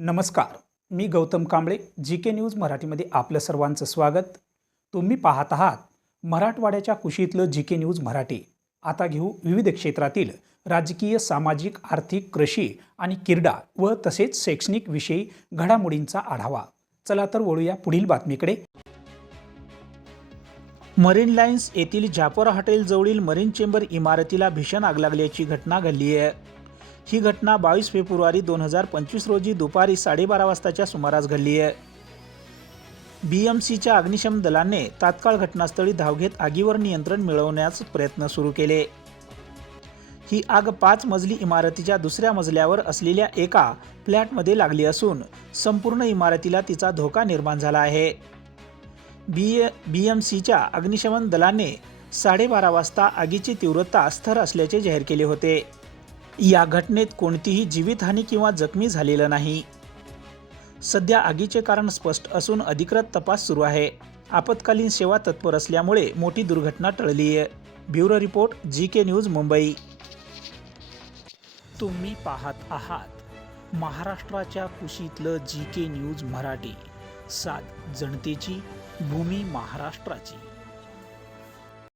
नमस्कार मी Gautam Kamble G K news मराठीमध्ये आपलं सर्वांचं स्वागत. तुम्ही पाहत आहात मराठवाड्याच्या कुशीतलं जी के न्यूज मराठी. आता घेऊ विविध क्षेत्रातील राजकीय सामाजिक आर्थिक कृषी आणि क्रीडा व तसेच शैक्षणिक विषयी घडामोडींचा आढावा. चला तर वळूया पुढील बातमीकडे. मरीन लाईन्स येथील जापोरा हॉटेलजवळील मरीन चेंबर इमारतीला भीषण आग लागल्याची घटना घडली आहे. ही घटना बावीस फेब्रुवारी दोन हजार पंचवीस रोजी दुपारी साडेबारा वाजताच्या सुमारास घडली आहे. बी एम सीच्या अग्निशमन दलाने तात्काळ घटनास्थळी धाव घेत आगीवर नियंत्रण मिळवण्यास प्रयत्न सुरू केले. ही आग पाच मजली इमारतीच्या दुसऱ्या मजल्यावर असलेल्या एका फ्लॅटमध्ये लागली असून संपूर्ण इमारतीला तिचा धोका निर्माण झाला आहे. बी बी एम सीच्या अग्निशमन दलाने साडेबारा वाजता आगीची तीव्रता स्थिर असल्याचे जाहीर केले होते. या घटनेत कोणतीही जीवितहानी किंवा जखमी झालेलं नाही. सध्या आगीचे कारण स्पष्ट असून अधिकृत तपास सुरू आहे. आपत्कालीन सेवा तत्पर असल्यामुळे मोठी दुर्घटना टळली आहे. Bureau report G K news Mumbai. तुम्ही पाहत आहात महाराष्ट्राच्या कुशीतलं जी के न्यूज मराठी. सात जनतेची भूमी महाराष्ट्राची.